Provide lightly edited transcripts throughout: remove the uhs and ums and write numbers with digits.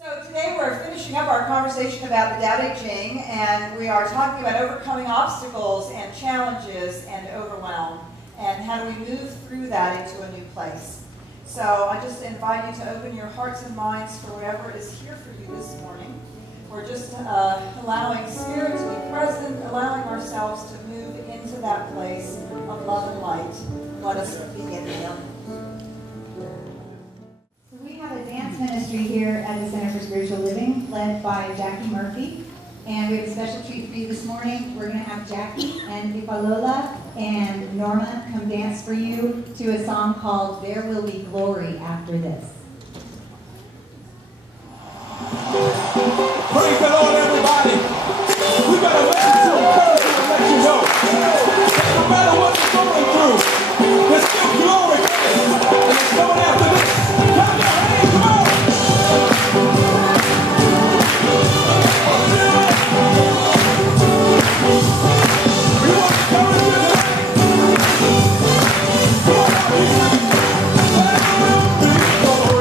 So today we're finishing up our conversation about the Tao Te Ching, and we are talking about overcoming obstacles and challenges and overwhelm, and how do we move through that into a new place. So I just invite you to open your hearts and minds for whatever is here for you this morning. We're just allowing Spirit to be present, allowing ourselves to move into that place of love and light. Let us begin there. We have a dance ministry here at the Center for Spiritual Living led by Jackie Murphy. And we have a special treat for you this morning. We're going to have Jackie and Ipalola and Norma come dance for you to a song called There Will Be Glory After This. Praise the Lord, everybody. We got a message to encourage you and let you know that no matter what you're going through, there's still glory and it's coming after this. Clap your hands, come on. We want to encourage you tonight. Come on out, you sing.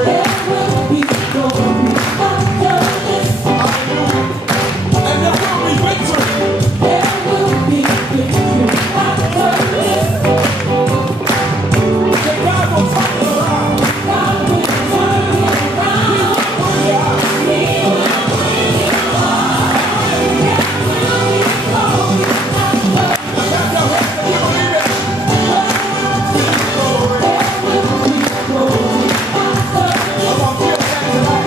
There will be glory after this. Hallelujah. And there will be victory. There will be victory after this. Say God will turn it around. God will turn it around. He will bring it out. There will be glory after this. Clap your hands if you believe it. There will be glory after this. Come on, feel that tonight.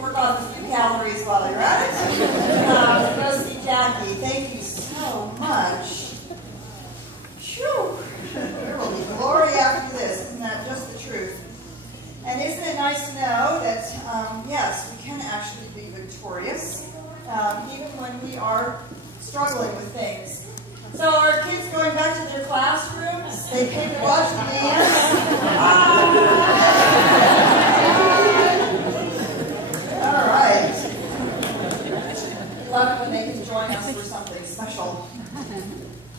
Work off a few calories while you're at it. Go see Jackie, thank you so much. Phew. There will be glory after this. Isn't that just the truth? And isn't it nice to know that, yes, we can actually be victorious, even when we are struggling with things. So are kids going back to their classrooms? They came to watch the dance? All right. Love it when they can join us for something special.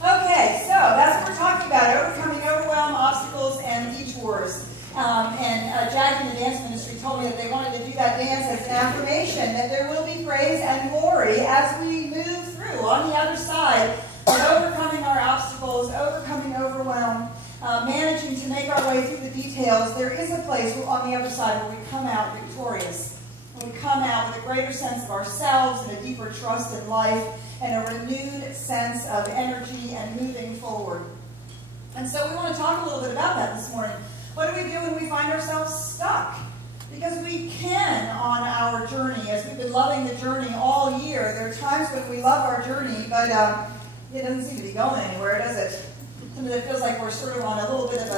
Okay, so that's what we're talking about, overcoming overwhelm, obstacles, and detours. Jack in the dance ministry told me that they wanted to do that dance as an affirmation, that there will be praise and glory as we move through on the other side of overcoming our obstacles, overcoming overwhelm, managing to make our way through the details. There is a place on the other side where we come out victorious. We come out with a greater sense of ourselves and a deeper trust in life and a renewed sense of energy and moving forward. And so we want to talk a little bit about that this morning. What do we do when we find ourselves stuck? Because we can on our journey, as we've been loving the journey all year. There are times when we love our journey, but it doesn't seem to be going anywhere, does it? Sometimes it feels like we're sort of on a little bit of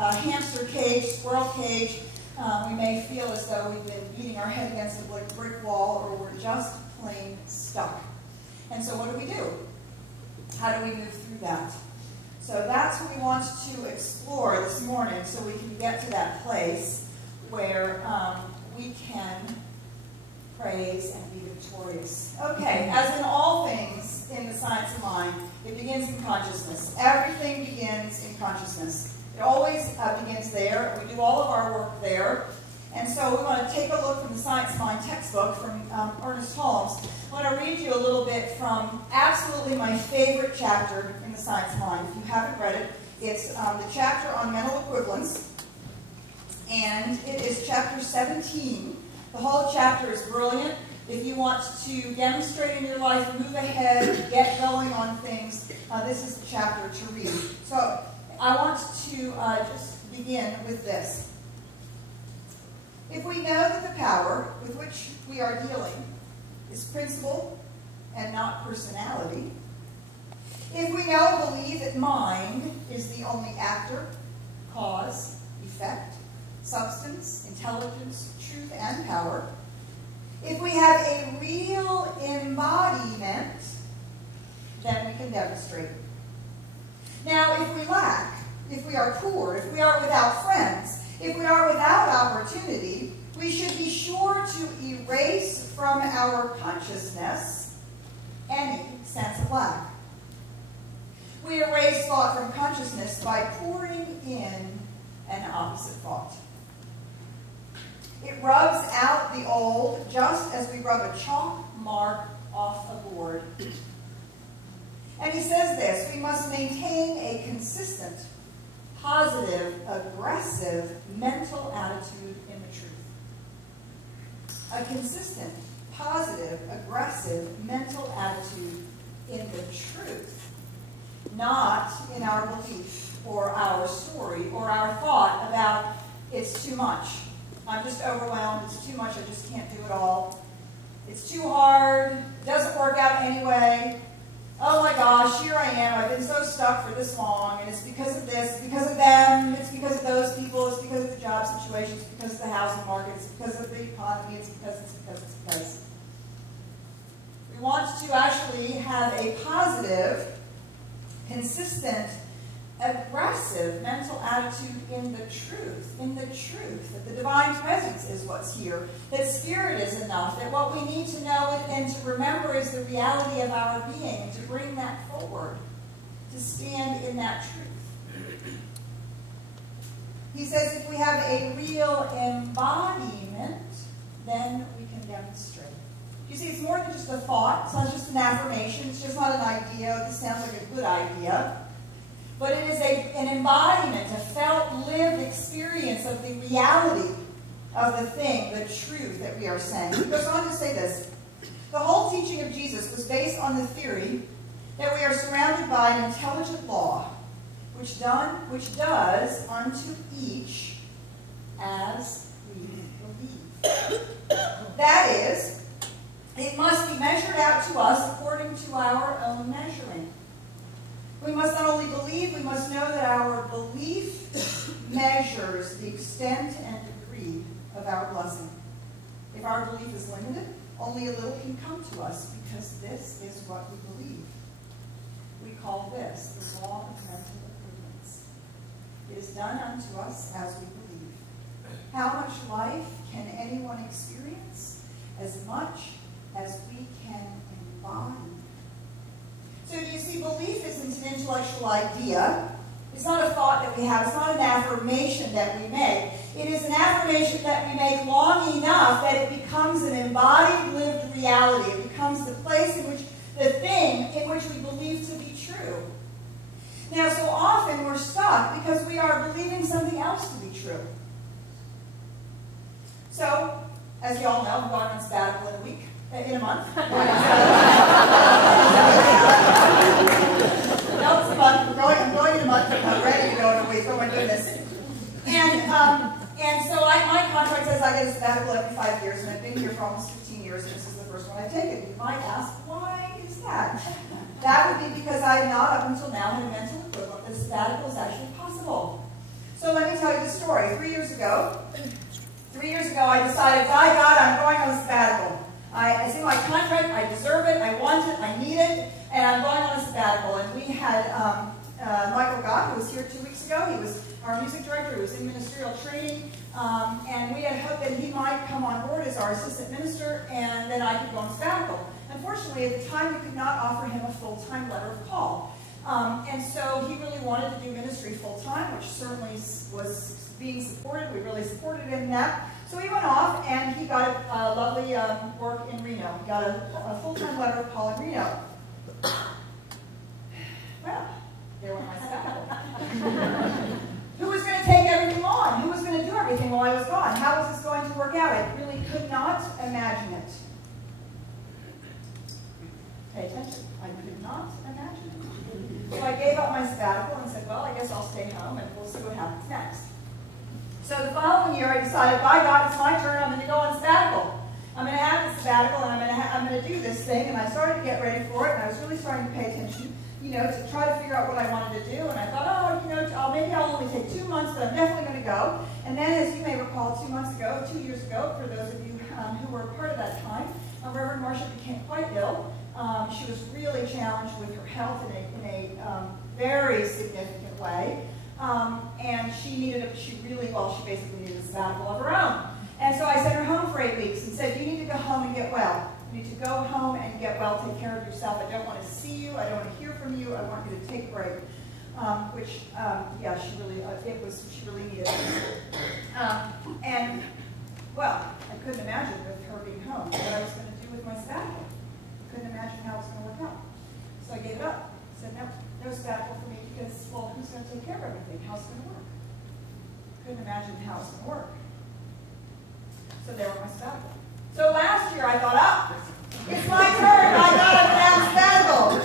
a hamster cage, squirrel cage. We may feel as though we've been beating our head against a brick wall, or we're just plain stuck. And so what do we do? How do we move through that? So that's what we want to explore this morning, so we can get to that place where we can praise and be victorious. Okay, as in all things in the science of mind, it begins in consciousness. Everything begins in consciousness. It always begins there. We do all of our work there. And so we want to take a look from the Science of Mind textbook from Ernest Holmes. I want to read you a little bit from absolutely my favorite chapter in the Science of Mind. If you haven't read it, it's the chapter on mental equivalence. And it is chapter 17. The whole chapter is brilliant. If you want to demonstrate in your life, move ahead, get going on things, this is the chapter to read. So I want to just begin with this. If we know that the power with which we are dealing is principle and not personality, if we know and believe that mind is the only actor, cause, effect, substance, intelligence, truth, and power, if we have a real embodiment, then we can demonstrate. Now, if we lack, if we are poor, if we are without friends, if we are without opportunity, we should be sure to erase from our consciousness any sense of lack. We erase thought from consciousness by pouring in an opposite thought. It rubs out the old just as we rub a chalk mark off a board. And he says this: we must maintain a consistent, positive, aggressive mental attitude in the truth. A consistent, positive, aggressive mental attitude in the truth. Not in our belief or our story or our thought about it's too much. I'm just overwhelmed. It's too much. I just can't do it all. It's too hard. It doesn't work out anyway. Oh my gosh, here I am. I've been so stuck for this long, and it's because of this, it's because of them, it's because of those people, it's because of the job situation, it's because of the housing market, it's because of the economy, it's because. We want to actually have a positive, consistent, aggressive mental attitude in the truth, that the divine presence is what's here, that spirit is enough, that what we need to know and to remember is the reality of our being, and to bring that forward, to stand in that truth. He says if we have a real embodiment, then we can demonstrate. You see, it's more than just a thought, it's not just an affirmation, it's just not an idea, this sounds like a good idea. But it is an embodiment, a felt, lived experience of the reality of the thing, the truth that we are saying. He goes on to say this: the whole teaching of Jesus was based on the theory that we are surrounded by an intelligent law, which does unto each as we believe. That is, it must be measured out to us according to must not only believe, we must know that our belief measures the extent and degree of our blessing. If our belief is limited, only a little can come to us because this is what we believe. We call this the law of mental equivalence. It is done unto us as we believe. How much life can anyone experience? As much as we can embody. So do you see, belief isn't an intellectual idea. It's not a thought that we have. It's not an affirmation that we make. It is an affirmation that we make long enough that it becomes an embodied, lived reality. It becomes the place in which, the thing in which we believe to be true. Now, so often we're stuck because we are believing something else to be true. So, as you all know, I'm going on sabbatical in a month. No, it's a month. I'm going in a month. I'm ready to go in a week. Oh my goodness. And so my contract says I get a sabbatical every 5 years, and I've been here for almost 15 years, and this is the first one I've taken. You might ask, why is that? That would be because I have not, up until now, had a mental equivalent that sabbatical is actually possible. So let me tell you the story. 3 years ago, I decided, by God, I'm going on a sabbatical. It's in my contract, I deserve it, I want it, I need it, and I'm going on a sabbatical. And we had Michael Gott, who was here 2 weeks ago. He was our music director, who was in ministerial training, and we had hoped that he might come on board as our assistant minister, and then I could go on sabbatical. Unfortunately, at the time, we could not offer him a full-time letter of call. And so he really wanted to do ministry full-time, which certainly was being supported. We really supported him in that. So he went off, and he got a lovely work in Reno. He got a full-time letter of call in Reno. Well, there went my sabbatical. Who was going to take everything on? Who was going to do everything while I was gone? How was this going to work out? I really could not imagine it. Pay attention. I could not imagine it. So I gave up my sabbatical and said, well, I guess I'll stay home and we'll see what happens next. So the following year, I decided, by God, it's my turn. I'm going to go on sabbatical. I'm going to have the sabbatical, and I'm going to do this thing. And I started to get ready for it, and I was really starting to pay attention, to try to figure out what I wanted to do. And I thought, maybe I'll only take 2 months, but I'm definitely going to go. And then, as you may recall, 2 years ago, for those of you who were part of that time, Reverend Marcia became quite ill. She was really challenged with her health in a very significant way. And she basically needed a sabbatical of her own. And so I sent her home for 8 weeks and said, you need to go home and get well. You need to go home and get well, take care of yourself. I don't want to see you. I don't want to hear from you. I want you to take a break. She really needed it. And, well, I couldn't imagine with her being home what I was going to do with my sabbatical. Couldn't imagine how it was going to work out. So I gave it up. I said, no sabbatical for me because, well, who's going to take care of everything? How's it going to work? Couldn't imagine how it's going to work. So there went my sabbatical. So last year I thought, it's my turn. I got to have a sabbatical.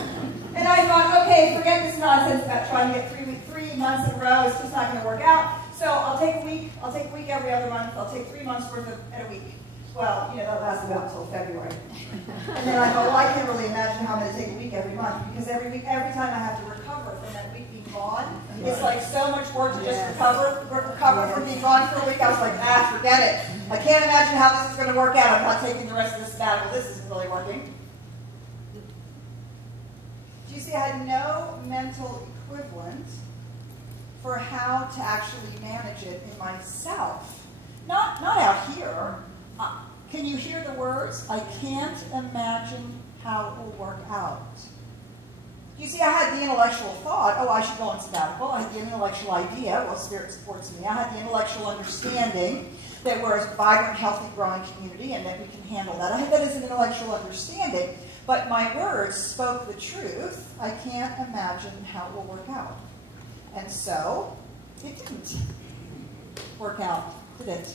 And I thought, okay, forget this nonsense about trying to get 3 months in a row. It's just not going to work out. So I'll take a week. I'll take a week every other month. I'll take 3 months worth at a week. Well, that lasted about until February. And then I thought, well, I can't really imagine how I'm going to take a week every month because every time I have to recover from that week being gone, it's like so much work to just recover from being gone for a week. I was like, forget it. I can't imagine how this is going to work out. I'm not taking the rest of the sabbatical. This isn't really working. Do you see, I had no mental equivalent for how to actually manage it in myself. Not out here. Can you hear the words? I can't imagine how it will work out. You see, I had the intellectual thought, I should go on sabbatical. I had the intellectual idea, well, Spirit supports me. I had the intellectual understanding that we're a vibrant, healthy, growing community and that we can handle that. I had that as an intellectual understanding, but my words spoke the truth. I can't imagine how it will work out. And so, it didn't work out, did it?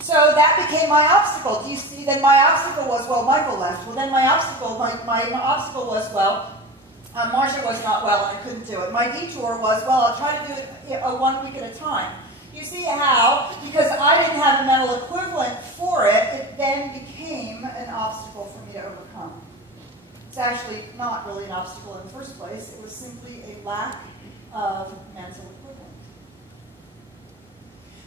So that became my obstacle. Do you see? Then my obstacle was, well, Michael left. Well, then my obstacle was, well, Marcia was not well and I couldn't do it. My detour was, well, I'll try to do it 1 week at a time. You see how, because I didn't have a mental equivalent for it, it then became an obstacle for me to overcome. It's actually not really an obstacle in the first place. It was simply a lack of mental equivalent.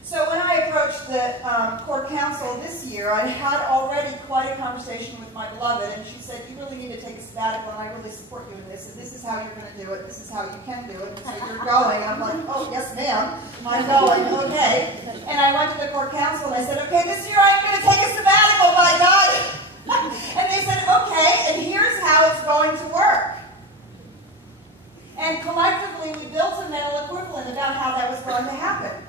So when I approached the court counsel this year, I had already quite a conversation with my beloved, and she said, you really need to take a sabbatical, and I really support you in this, and this is how you're going to do it, this is how you can do it, so you're going. I'm like, oh, yes, ma'am, I'm going, okay. And I went to the court counsel, and I said, okay, this year I'm going to take a sabbatical, by God. And they said, okay, and here's how it's going to work. And collectively, we built a mental equivalent about how that was going to happen.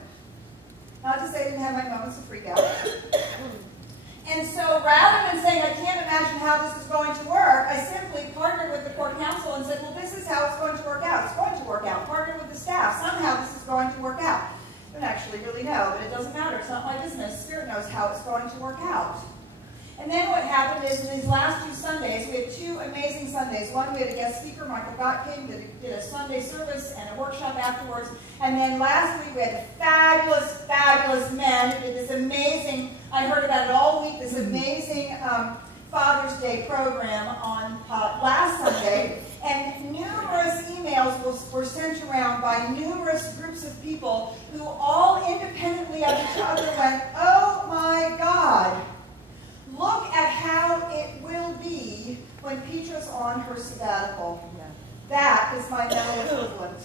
Not to say I didn't have my moments of freak out. And so rather than saying, I can't imagine how this is going to work, I simply partnered with the court counsel and said, well, this is how it's going to work out. It's going to work out. Partnered with the staff. Somehow this is going to work out. I don't actually really know, but it doesn't matter. It's not my business. Spirit knows how it's going to work out. And then what happened is in these last 2 Sundays, we had 2 amazing Sundays. One, we had a guest speaker, Michael Gott came, did a Sunday service and a workshop afterwards. And then last week, we had fabulous, fabulous men who did this amazing, I heard about it all week, this amazing Father's Day program on last Sunday. And numerous emails were sent around by numerous groups of people who all independently of each other went, oh my God. Look at how it will be when Petra's on her sabbatical. Yeah. That is my mental equivalent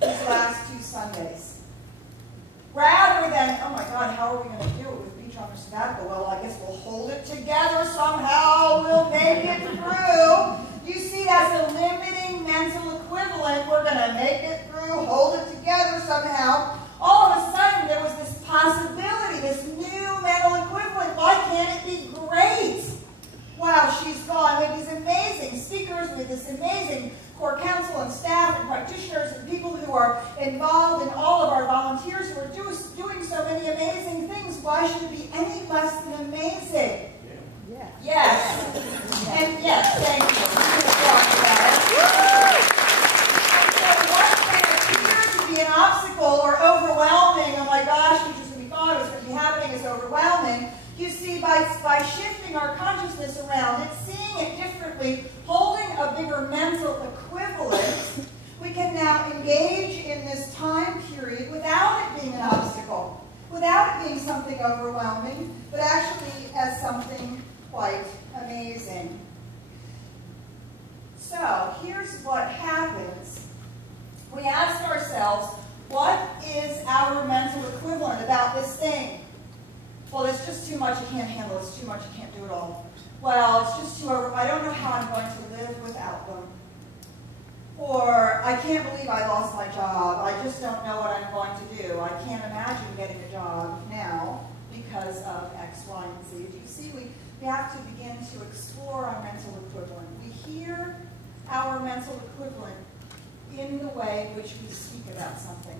these last 2 Sundays. Rather than, oh my God, how are we going to do it with Petra on her sabbatical? Well, I guess we'll hold it together somehow. We'll make it through. You see, that's a limiting mental equivalent. We're going to make it through, hold it together somehow. All of a sudden, there was this possibility, this new mental equivalent. Why can't it be great? Wow, she's gone. We have these amazing speakers, we have this amazing court counsel and staff and practitioners and people who are involved and all of our volunteers who are doing so many amazing things. Why should it be any less than amazing? Yeah. Yes. And yes, thank you. An obstacle or overwhelming, oh my gosh, we thought it was going to be happening, is overwhelming. You see, by shifting our consciousness around it, seeing it differently, holding a bigger mental equivalent, we can now engage in this time period without it being an obstacle, without it being something overwhelming, but actually as something quite amazing. So, here's what happens. We ask ourselves, what is our mental equivalent about this thing? Well, it's just too much, I can't handle it. It's too much, I can't do it all. Well, it's just too over, I don't know how I'm going to live without them. Or, I can't believe I lost my job. I just don't know what I'm going to do. I can't imagine getting a job now because of X, Y, and Z. Do you see, we have to begin to explore our mental equivalent. We hear our mental equivalent in the way which we speak about something.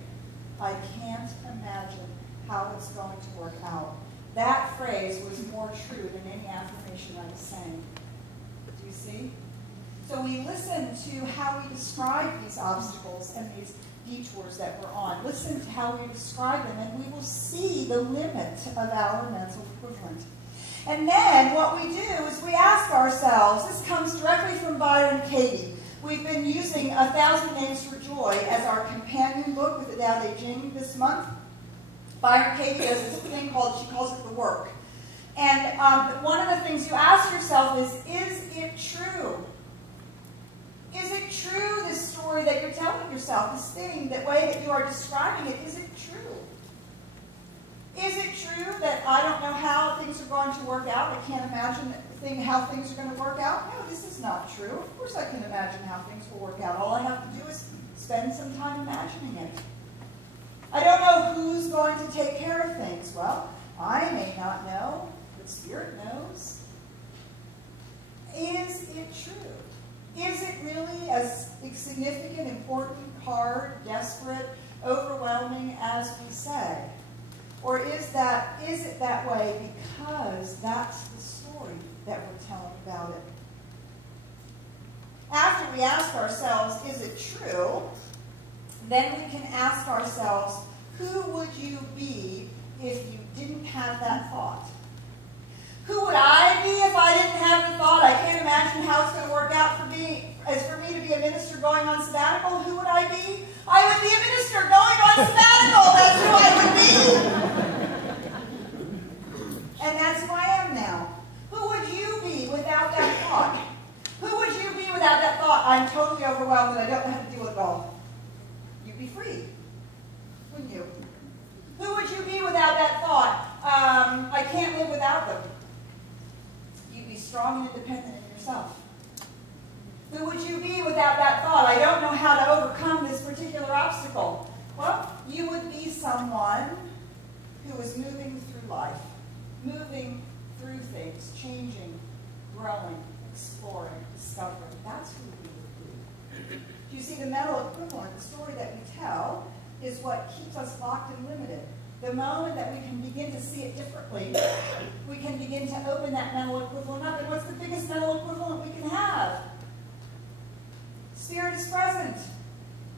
I can't imagine how it's going to work out. That phrase was more true than any affirmation I was saying. Do you see? So we listen to how we describe these obstacles and these detours that we're on. Listen to how we describe them, and we will see the limit of our mental equivalent. And then what we do is we ask ourselves, this comes directly from Byron Katie. We've been using 1,000 Names for Joy as our companion book with the Tao Te Ching this month. Byron Katie does this thing called, she calls it the work. And one of the things you ask yourself is it true? Is it true, this story that you're telling yourself, this thing, that way that you are describing it, is it true? Is it true that I don't know how things are going to work out? I can't imagine how things are going to work out? No, this is not true. Of course I can imagine how things will work out. All I have to do is spend some time imagining it. I don't know who's going to take care of things. Well, I may not know, but Spirit knows. Is it true? Is it really as significant, important, hard, desperate, overwhelming as we say? Or is it that way because that's the story that we're telling about it? After we ask ourselves, is it true? Then we can ask ourselves, who would you be if you didn't have that thought? Who would I be if I didn't have the thought, I can't imagine how it's going to work out for me, as for me to be a minister going on sabbatical, who would I be? I would be a minister going on sabbatical. That's who I would be. And that's who I am now. Who would you be without that thought? Who would you be without that thought? I'm totally overwhelmed and I don't know how to deal with it all. You'd be free, wouldn't you? Who would you be without that thought? I can't live without them. You'd be strong and independent in yourself. Who would you be without that thought? I don't know how to overcome this particular obstacle. Well, you would be someone who is moving through life, moving through things, changing, growing, exploring, discovering. That's who we would be. You see, the mental equivalent, the story that we tell, is what keeps us locked and limited. The moment that we can begin to see it differently, we can begin to open that mental equivalent up. And what's the biggest mental equivalent we can have? Spirit is present.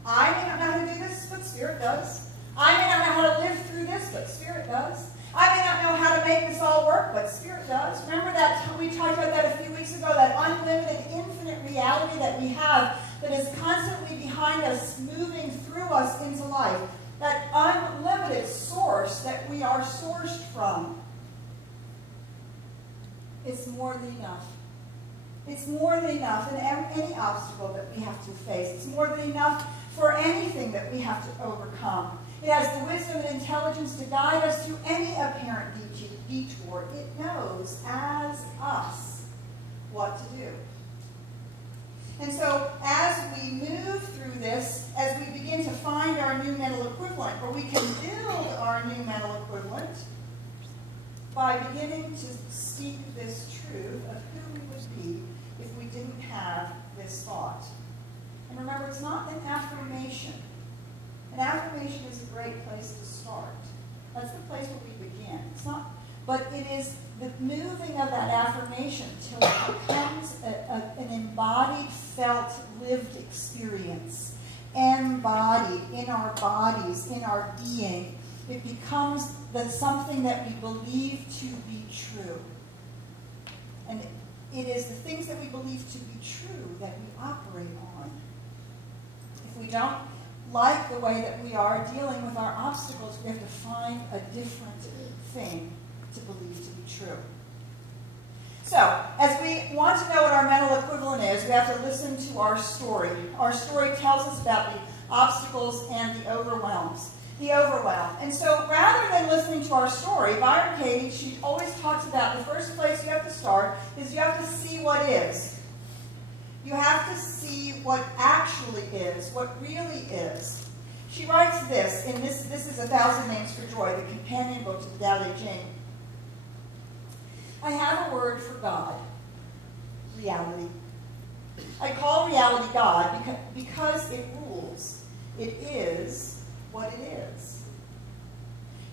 I may not know how to do this, but Spirit does. I may not know how to live through this, but Spirit does. I may not know how to make this all work, but Spirit does. Remember that we talked about that a few weeks ago, that unlimited, infinite reality that we have that is constantly behind us, moving through us into life. That unlimited source that we are sourced from. It's more than enough. It's more than enough in any obstacle that we have to face. It's more than enough for anything that we have to overcome. It has the wisdom and intelligence to guide us through any apparent detour. It knows, as us, what to do. And so, as we move through this, as we begin to find our new mental equivalent, or we can build our new mental equivalent by beginning to speak this truth of who we would be if we didn't have this thought. And remember, it's not an affirmation. An affirmation is a great place to start. That's the place where we begin. It's not, but it is the moving of that affirmation till it becomes an embodied, felt, lived experience. Embodied in our bodies, in our being. It becomes something that we believe to be true. And it is the things that we believe to be true that we operate on. If we don't like the way that we are dealing with our obstacles, we have to find a different thing to believe to be true. So, as we want to know what our mental equivalent is, we have to listen to our story. Our story tells us about the obstacles and the overwhelms. The overwhelm. And so, rather than listening to our story, Byron Katie, she always talks about the first place you have to start is you have to see what is. You have to see what actually is, what really is. She writes this, in this is 1,000 Names for Joy, the companion book to the Tao Te Ching. I have a word for God, reality. I call reality God because it rules. It is what it is.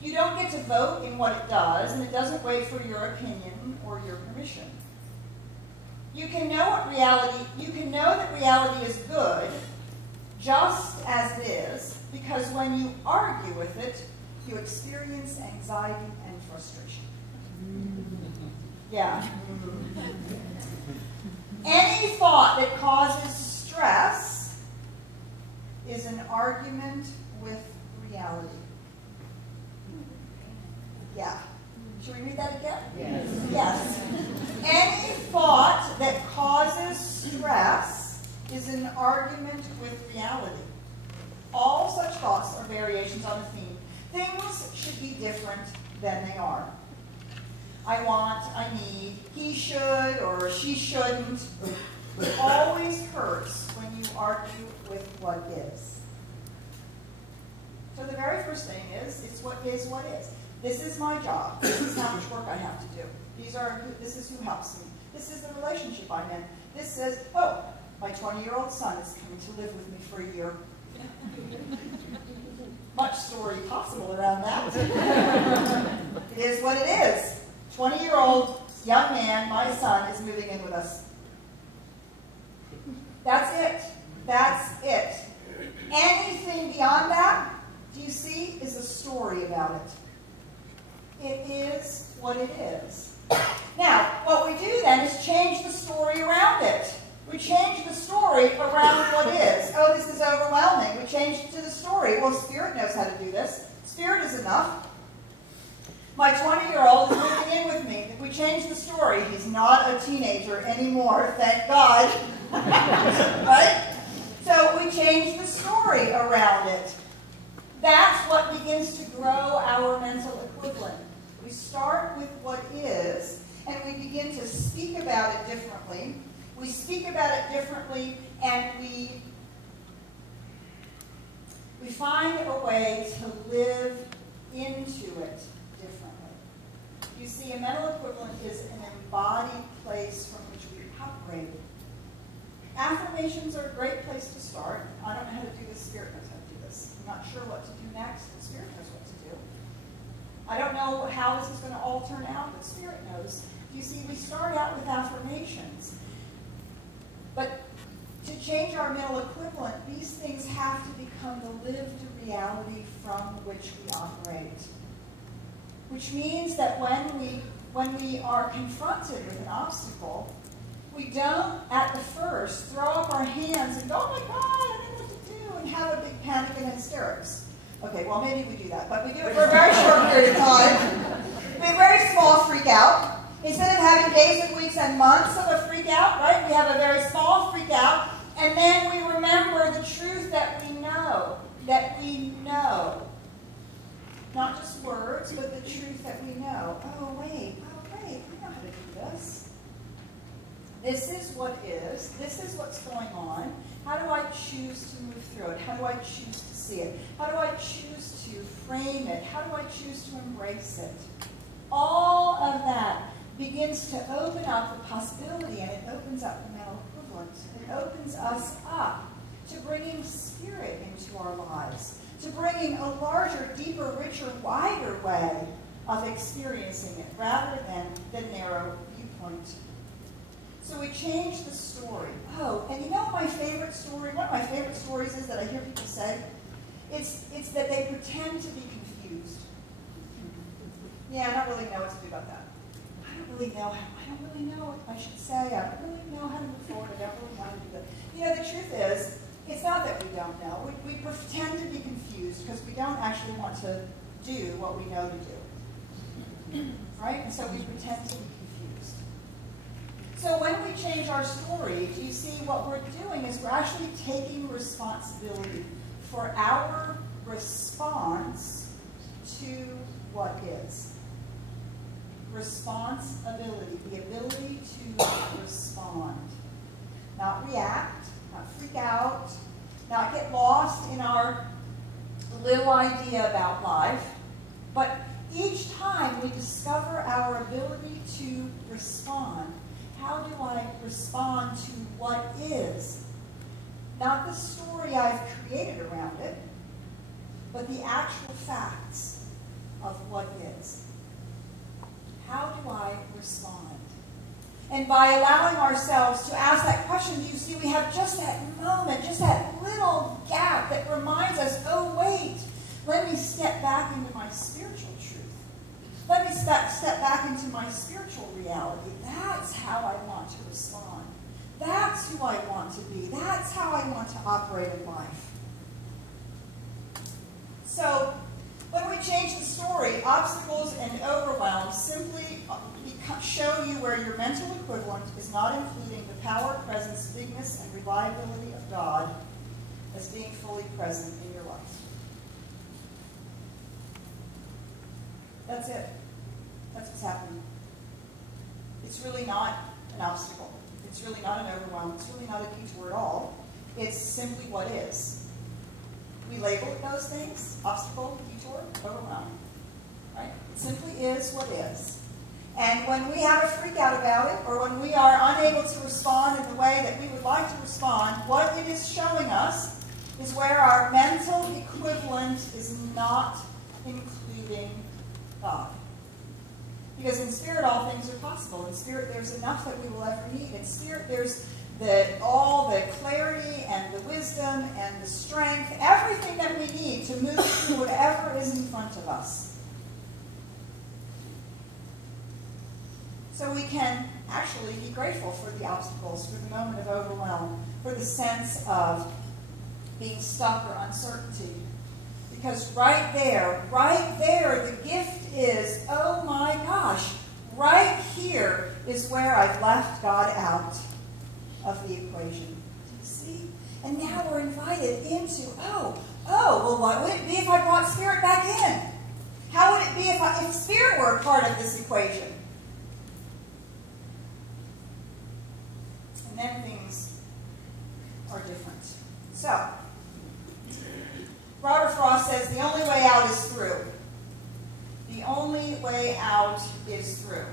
You don't get to vote in what it does, and it doesn't wait for your opinion or your permission. You can know that reality is good, just as it is, because when you argue with it, you experience anxiety and frustration. Yeah. Any thought that causes stress is an argument with reality. Yeah. Should we read that again? Yes. Yes. Any thought that causes stress is an argument with reality. All such thoughts are variations on a theme. Things should be different than they are. I want, I need, he should or she shouldn't. It always hurts when you argue with what is. So the very first thing is, it's what is what is. This is my job. This is how much work I have to do. This is who helps me. This is the relationship I'm in. This says, oh, my 20-year-old son is coming to live with me for a year. Much story possible around that. It is what it is. 20-year-old young man, my son, is moving in with us. That's it. That's it. Anything beyond that, do you see, is a story about it. It is what it is. Now, what we do then is change the story around it. We change the story around what is. Oh, this is overwhelming. We change it to the story. Well, Spirit knows how to do this. Spirit is enough. My 20-year-old is moving in with me. We change the story. He's not a teenager anymore, thank God. Right? So we change the story around it. That's what begins to grow our mental equivalent. We start with what is, and we begin to speak about it differently. We speak about it differently, and we find a way to live into it differently. You see, a mental equivalent is an embodied place from which we operate. Affirmations are a great place to start. I don't know how to do this. Spirit knows how to do this. I'm not sure what to do next, but Spirit knows what to do. I don't know how this is going to all turn out, but Spirit knows. You see, we start out with affirmations. But to change our mental equivalent, these things have to become the lived reality from which we operate. Which means that when we are confronted with an obstacle, we don't, at the first, throw up our hands and go, oh my God, I don't know what to do, and have a big panic and hysterics. Okay, well, maybe we do that, but we do it for a very short period of time. We have a very small freak out. Instead of having days and weeks and months of a freak out, right, we have a very small freak out, and then we remember the truth that we know. Not just words, but the truth that we know. Oh, wait, I know how to do this. This is what is. This is what's going on. How do I choose to move through it? How do I choose to see it? How do I choose to frame it? How do I choose to embrace it? All of that begins to open up the possibility, and it opens up the mental equivalent. It opens us up to bringing Spirit into our lives, to bringing a larger, deeper, richer, wider way of experiencing it, rather than the narrow viewpoint. So we change the story. Oh, and you know my favorite story? One of my favorite stories is that I hear people say, it's that they pretend to be confused. Yeah, I don't really know what to do about that. I don't really know what I should say. I don't really know how to move forward. I don't really know how to do that. You know, the truth is, it's not that we don't know. We pretend to be confused because we don't actually want to do what we know to do. Right? And so we pretend to be confused. So when we change our story, do you see what we're doing is we're actually taking responsibility for our response to what is. Responsibility, the ability to respond. Not react, not freak out, not get lost in our little idea about life, but each time we discover our ability to respond. How do I respond to what is? Not the story I've created around it, but the actual facts of what is. How do I respond? And by allowing ourselves to ask that question, do you see we have just that moment, just that little gap that reminds us, oh wait, let me step back into my spiritual truth. Let me step back into my spiritual reality. That's how I want to respond. That's who I want to be. That's how I want to operate in life. So, when we change the story, obstacles and overwhelm simply show you where your mental equivalent is not including the power, presence, bigness, and reliability of God as being fully present in your life. That's it. That's what's happening. It's really not an obstacle. It's really not an overwhelm. It's really not a detour at all. It's simply what is. We label it those things: obstacle, detour, overwhelm. Right? It simply is what is. And when we have a freak out about it, or when we are unable to respond in the way that we would like to respond, what it is showing us is where our mental equivalent is not including God. Because in Spirit, all things are possible. In Spirit, there's enough that we will ever need. In Spirit, there's all the clarity and the wisdom and the strength, everything that we need to move through whatever is in front of us. So we can actually be grateful for the obstacles, for the moment of overwhelm, for the sense of being stuck or uncertainty. Because right there, the gift is, oh my gosh, right here is where I've left God out of the equation. Do you see? And now we're invited into, well, what would it be if I brought Spirit back in? How would it be if Spirit were a part of this equation? And then things are different. So, Robert Frost says the only way out is through. The only way out is through.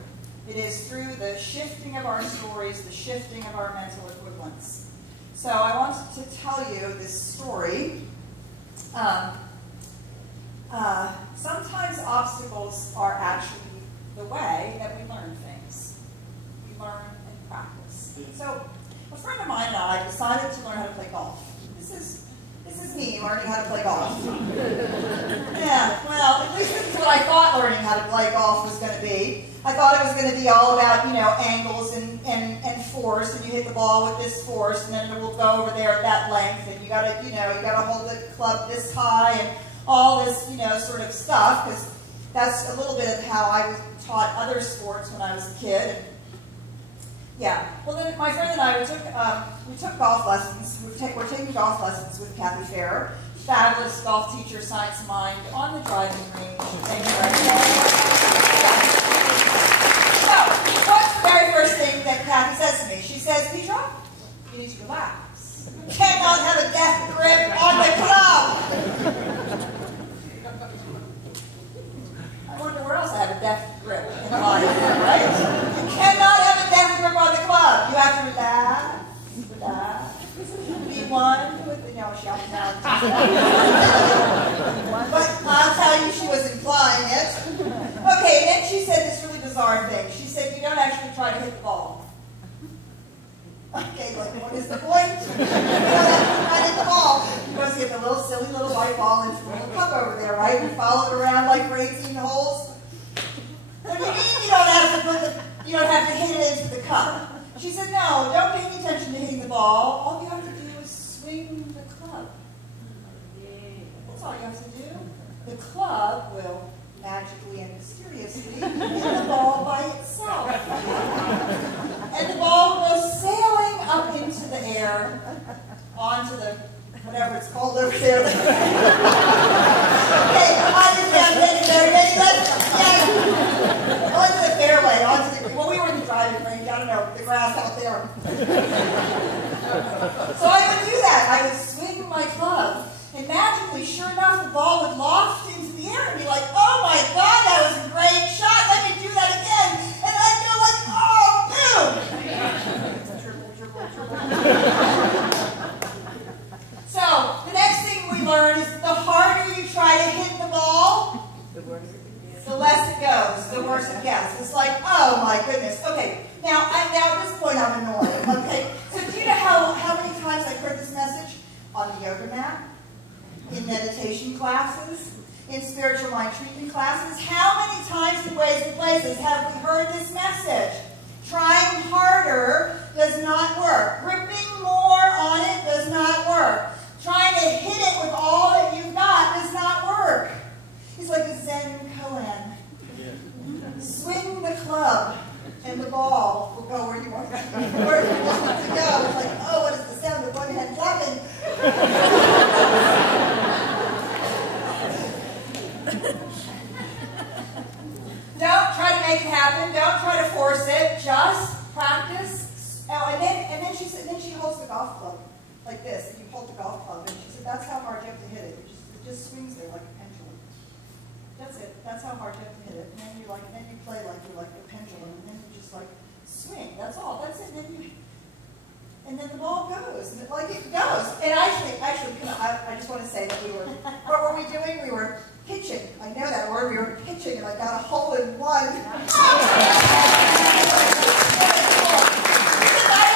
It is through the shifting of our stories, the shifting of our mental equivalents. So I wanted to tell you this story. Sometimes obstacles are actually the way that we learn things. We learn and practice. So a friend of mine and I decided to learn how to play golf. This is me learning how to play golf. Yeah, well, at least this is what I thought learning how to play golf was going to be. I thought it was going to be all about, angles and force, and you hit the ball with this force, and then it will go over there at that length, and you got to, you got to hold the club this high, and all this, sort of stuff, because that's a little bit of how I was taught other sports when I was a kid. And, yeah. Well, then my friend and I, we took golf lessons. We're taking golf lessons with Kathy Farrer, fabulous golf teacher, science mind, on the driving range. Thank you very much. So, what's the very first thing that Kathy says to me? She says, Petra, you need to relax. You cannot have a death grip on the club. I wonder where else I have a death grip in life, right? You cannot have a death grip on the club. You have to relax, be one with the, she always now. But I'll tell you, she was implying it. Okay, and then she said this really bizarre thing. She said, you don't actually try to hit the ball. Okay, like, what is the point? You don't actually try to hit the ball. You go get the little silly little white ball into the little cup over there, right? And follow it around like for 18 holes. What do you mean you don't have to hit it into the cup? She said, no, don't pay any attention to hitting the ball. All you have to do is swing the club. That's all you have to do. The club will magically and mysteriously hit the ball by itself. And the ball will go sailing up into the air, onto the, whatever it's called over there. Okay, I understand, very, onto the fairway, well, we were in the driving range, I don't know, the grass out there. So I would do that. I would swing my club, and magically, sure enough, the ball would loft into the air and be like, oh my God, that was a great shot, let me do that again. And I'd go like, oh, boom. So, the next thing we learn is the harder you try to hit the ball, the less it goes, the worse it gets. It's like, oh my goodness. Okay, now at this point I'm annoyed. Okay, so do you know how many times I've heard this message? On the yoga mat, in meditation classes, in spiritual mind treatment classes. How many times in ways and places have we heard this message? Trying harder does not work. Gripping more on it does not work. Trying to hit it with all that you've got does not work. It's like a Zen koan. Swing the club, and the ball will go where you want it to go. It's like, oh, what is the sound of one hand clapping? Don't try to make it happen. Don't try to force it. Just practice. Oh, and then she said, then she holds the golf club like this, and you hold the golf club, and she said, that's how hard you have to hit it. It just swings there like a pendulum. That's it. That's how hard you have to hit it. And then you play like you're like a pendulum, and then you just like swing. That's all. That's it. And then the ball goes, and it goes. And actually, I just want to say that what were we doing? We were pitching. I know that word. We were pitching, and I got a hole in one. I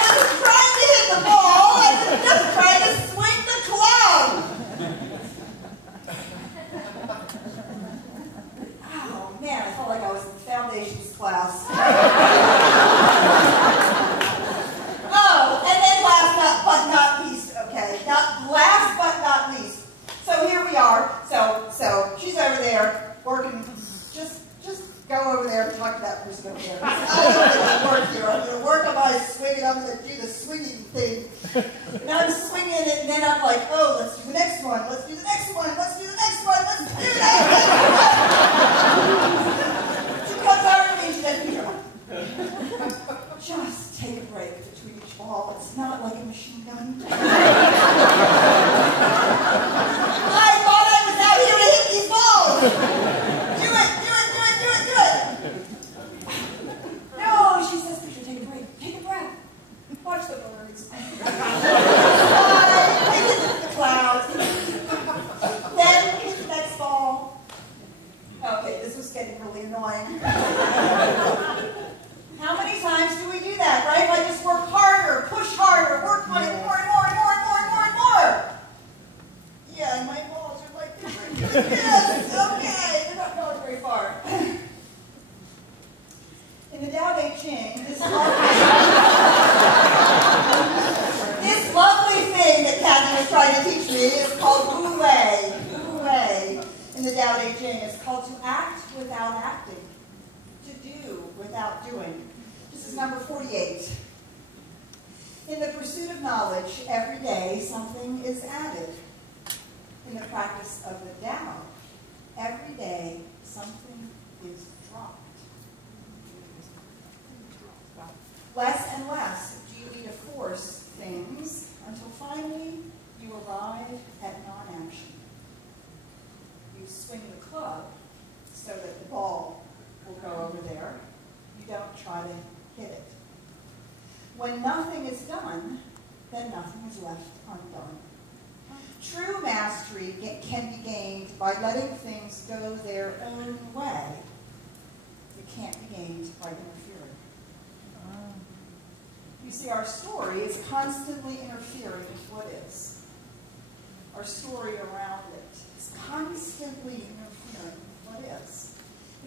wasn't trying to hit the ball. I was just trying to swing the club. Oh man, I felt like I was in foundations class. go over there and talk to that person over there. I'm going to work here. I'm going to work on my swing, and I'm going to do the swinging thing. And I'm swinging it, and then I'm like, oh, let's do the next one. Let's do the next one. Let's do the next one. Let's do the next one. She comes over to me, and she says, Petra, just take a break between each ball. It's not like a machine gun. I thought I was out here to hit these balls. No, she says, Petra, take a break. Take a breath. Watch the birds. Fly. Take it to the clouds. Then hit the next ball. Okay, this was getting really annoying. How many times do we do that, right? I just work harder, push harder, work on it more and more and more and more and more and more. Yeah, and my balls are like different. Yes, okay, they're not going very far. In the Tao Te Ching, this lovely thing that Kathy was trying to teach me is called Wu Wei. Wu Wei in the Tao Te Ching is called to act without acting, to do without doing. This is number 48. In the pursuit of knowledge, every day something is added. In the practice of the Tao, every day something is dropped. Less and less do you need to force things until finally you arrive at non-action. You swing the club so that the ball will go over there. You don't try to hit it. When nothing is done, then nothing is left undone. True mastery can be gained by letting things go their own way. It can't be gained by interfering. You see, our story is constantly interfering with what is. Our story around it is constantly interfering with what is.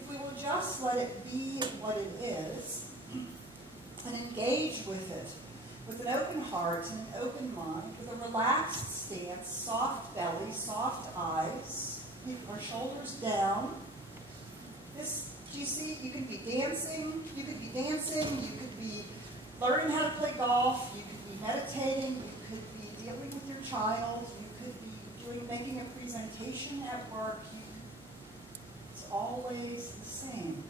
If we will just let it be what it is and engage with it with an open heart and an open mind, with a relaxed stance, soft belly, soft eyes, keep our shoulders down. This, do you see, you could be dancing, you could be learning how to play golf, you could be meditating, you could be dealing with your child, you could be making a presentation at work. It's always the same.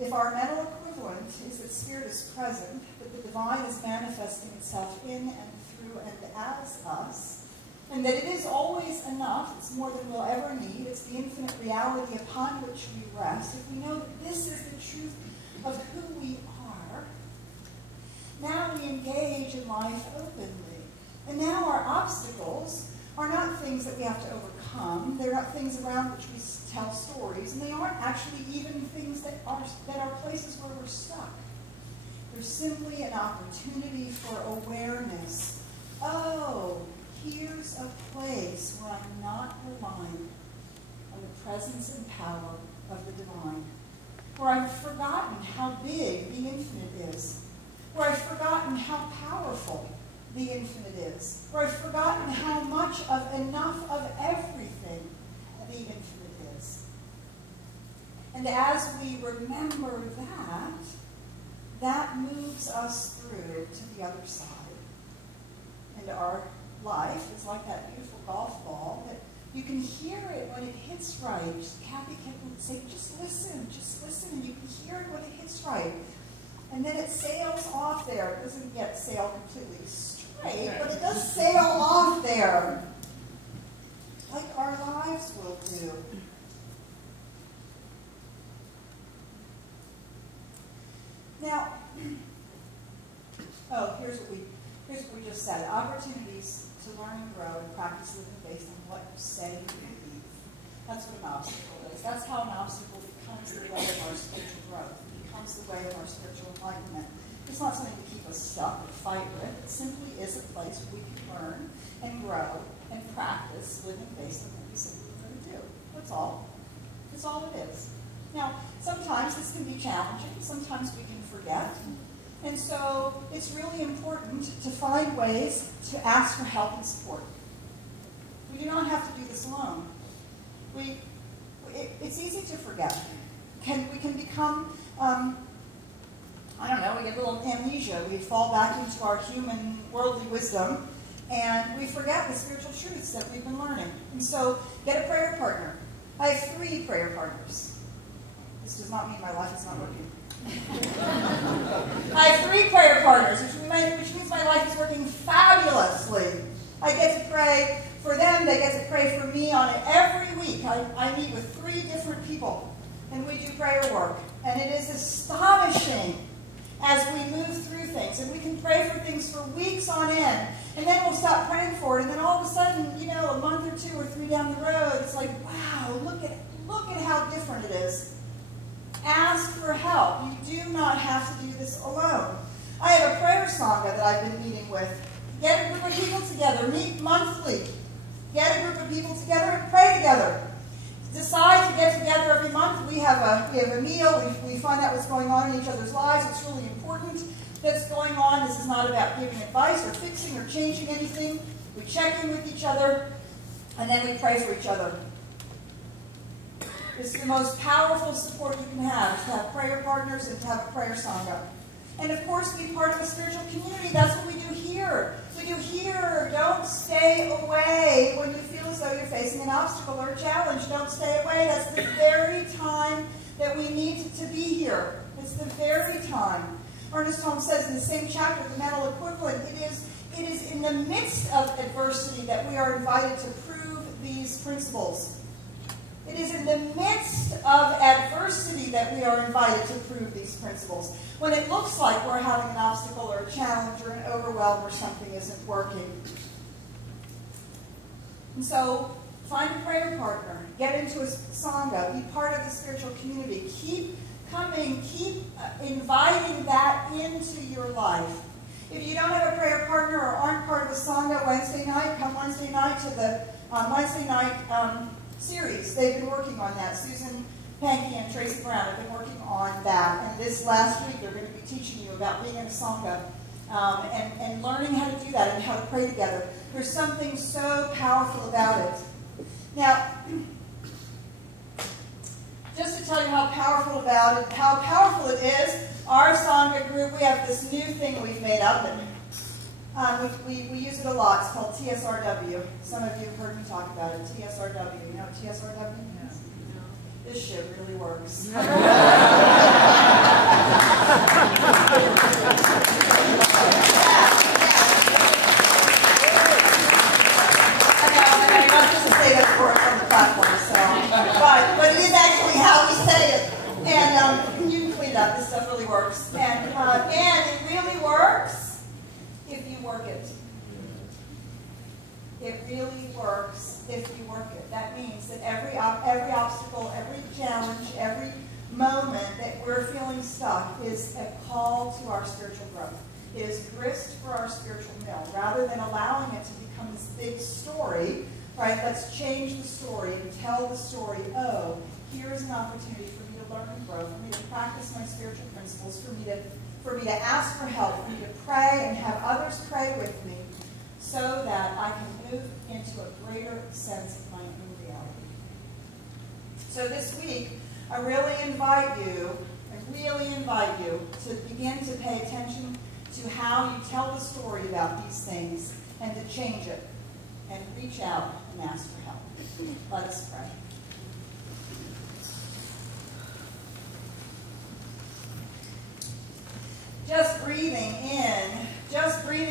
If our mental equivalent is that spirit is present, that the divine is manifesting itself in and through and as us, and that it is always enough, it's more than we'll ever need, it's the infinite reality upon which we rest, if we know that this is the truth of who we are, now we engage in life openly. And now our obstacles are not things that we have to overcome. They're not things around which we tell stories, and they aren't actually even things that are places where we're stuck. They're simply an opportunity for awareness. Oh, here's a place where I'm not relying on the presence and power of the divine, where I've forgotten how big the infinite is, where I've forgotten how powerful the infinite is, where I've forgotten how much of enough of everything the infinite is. And as we remember that, that moves us through to the other side. And our life is like that beautiful golf ball that you can hear it when it hits right. Kathy kept saying, just listen, and you can hear it when it hits right. And then it sails off there. It doesn't yet sail completely straight, but it does sail off there, like our lives will do. Now, here's what we just said. Opportunities to learn and grow and practice living based on what you say and believe. That's what an obstacle is. That's how an obstacle becomes the way of our spiritual growth. It becomes the way of our spiritual enlightenment. It's not something to keep us stuck or fight with. It simply is a place where we can learn and grow and practice living based on what we say we're going to do. That's all. That's all it is. Now, sometimes this can be challenging. Sometimes we can forget. And so it's really important to find ways to ask for help and support. We do not have to do this alone. it's easy to forget. We can become, I don't know, we get a little amnesia. We fall back into our human, worldly wisdom, and we forget the spiritual truths that we've been learning. And so, get a prayer partner. I have 3 prayer partners. This does not mean my life is not working. I have 3 prayer partners, which means my life is working fabulously. I get to pray for them, they get to pray for me on it every week. I meet with 3 different people, and we do prayer work. And it is astonishing as we move through things. And we can pray for things for weeks on end, and then we'll stop praying for it, and then all of a sudden, you know, a month or 2 or 3 down the road, it's like, wow, look at how different it is. Ask for help. You do not have to do this alone. I have a prayer sangha that I've been meeting with. Get a group of people together. Meet monthly. Get a group of people together and pray together. Decide to get together every month. We have a meal. We find out what's going on in each other's lives. It's really important that's going on. This is not about giving advice or fixing or changing anything. We check in with each other, and then we pray for each other. It's the most powerful support you can have, is to have prayer partners and to have a prayer sangha. And of course, be part of a spiritual community. That's what we do here. We do here. Don't stay away when you feel as though you're facing an obstacle or a challenge. Don't stay away. That's the very time that we need to be here. It's the very time. Ernest Holmes says in the same chapter, the mental equivalent, it is in the midst of adversity that we are invited to prove these principles. It is in the midst of adversity that we are invited to prove these principles. When it looks like we're having an obstacle or a challenge or an overwhelm or something isn't working. And so, find a prayer partner. Get into a sangha. Be part of the spiritual community. Keep coming. Keep inviting that into your life. If you don't have a prayer partner or aren't part of a sangha Wednesday night, come Wednesday night to the Wednesday night series. They've been working on that. Susan Pankey and Tracy Brown have been working on that. And this last week, they're going to be teaching you about being in a sangha and learning how to do that and how to pray together. There's something so powerful about it. Now, just to tell you how powerful it is, our sangha group, we have this new thing we've made up, and we use it a lot. It's called TSRW. Some of you have heard me talk about it. TSRW. You know what TSRW means? No. This shit really works. But it is actually how we say it. And you can clean it up. This stuff really works. And it really works if you work it. It really works if you work it. That means that every obstacle, every challenge, every moment that we're feeling stuck is a call to our spiritual growth. It is grist for our spiritual mill. Rather than allowing it to become this big story, right? Let's change the story and tell the story. Oh, here's an opportunity for me to learn and grow, for me to practice my spiritual principles, for me to ask for help, for me to pray and have others pray with me, so that I can move into a greater sense of my own reality. So this week, I really invite you to begin to pay attention to how you tell the story about these things and to change it and reach out and ask for help. Let us pray. Just breathing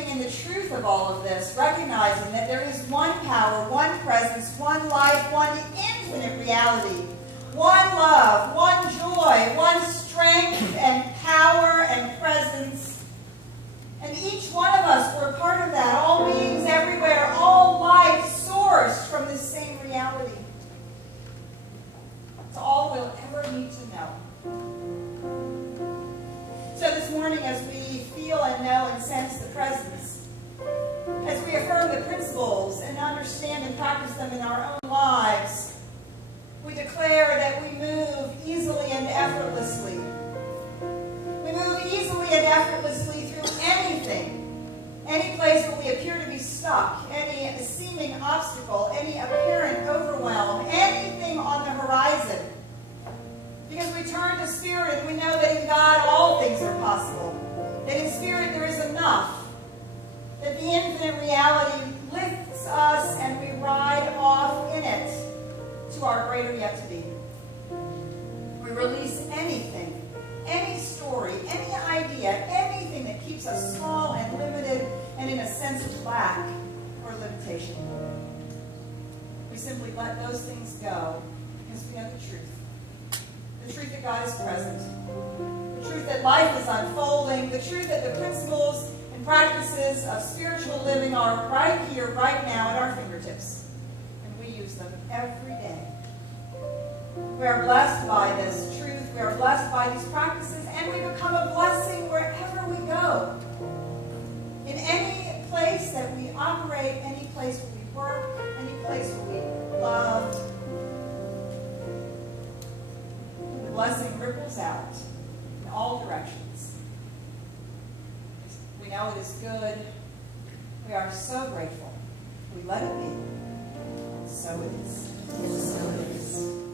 in the truth of all of this, recognizing that there is one power, one presence, one life, one infinite reality, one love, one joy, one strength and power and presence. And each one of us, we're part of that. All beings everywhere, all life sourced from this same reality. It's all we'll ever need to know. So this morning, as we feel and know and sense the presence, as we affirm the principles and understand and practice them in our own lives, we declare that we move easily and effortlessly. We move easily and effortlessly through anything, any place where we appear to be stuck, any seeming obstacle, any apparent overwhelm, anything on the horizon. spirit, and we know that in God all things are possible. That in spirit there is enough. That the infinite reality lifts us and we ride off in it to our greater yet to be. We release anything, any story, any idea, anything that keeps us small and limited and in a sense of lack or limitation. We simply let those things go because we know the truth. The truth that God is present. The truth that life is unfolding. The truth that the principles and practices of spiritual living are right here, right now at our fingertips. And we use them every day. We are blessed by this truth. We are blessed by these practices. And we become a blessing wherever we go. In any place that we operate, any place where we work, any place where we love, the blessing ripples out in all directions. We know it is good. We are so grateful. We let it be. So it is. So it is.